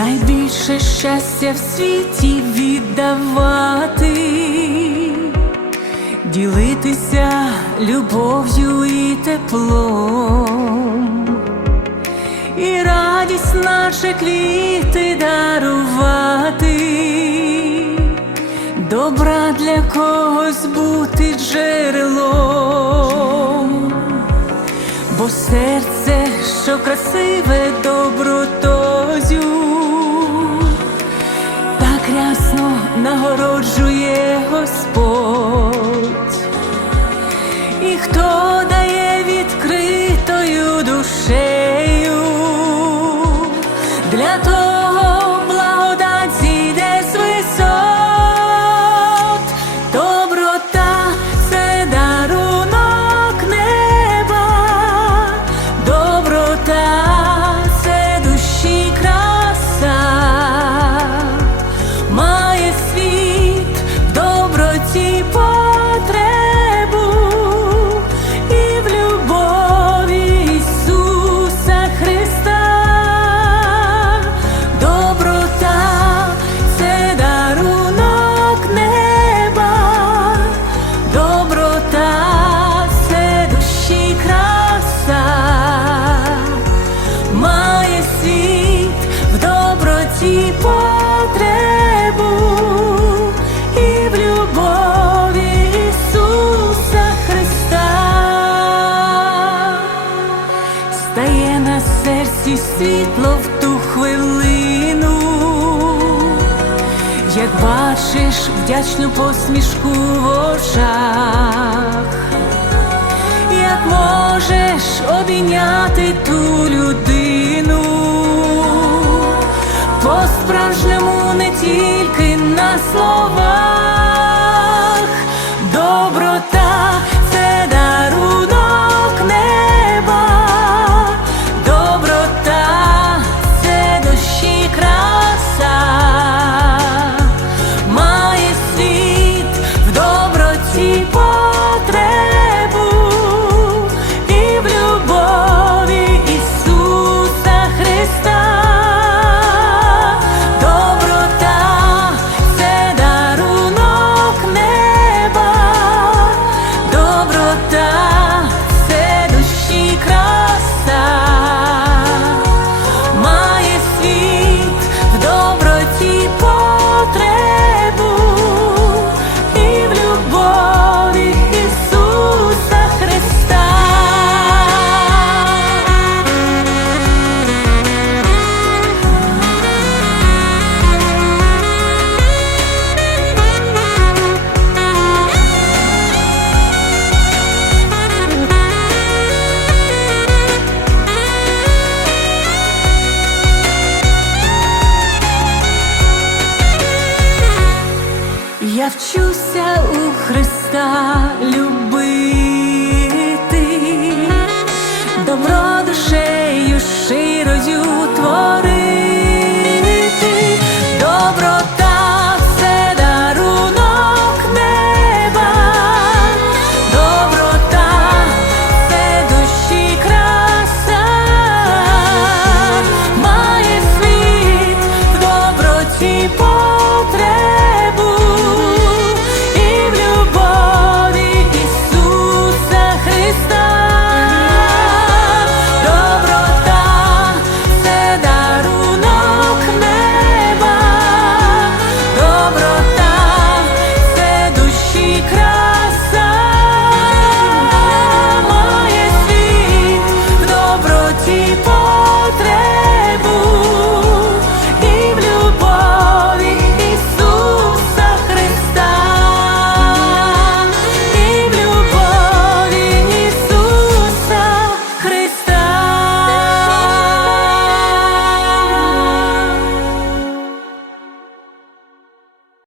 наше щастя в світі віддавати, ділитися любов'ю і теплом, і радість наче квіти дарувати, добра для когось бути джерелом. Бо серце, що красиве добротозю, так рясно нагороджує Господь, і хто дає відкритою душею, в ту хвилину, як бачиш вдячну посмішку в очах, як можеш обійняти ту людину, по-справжньому не тільки на словах, Вчуся у Христа.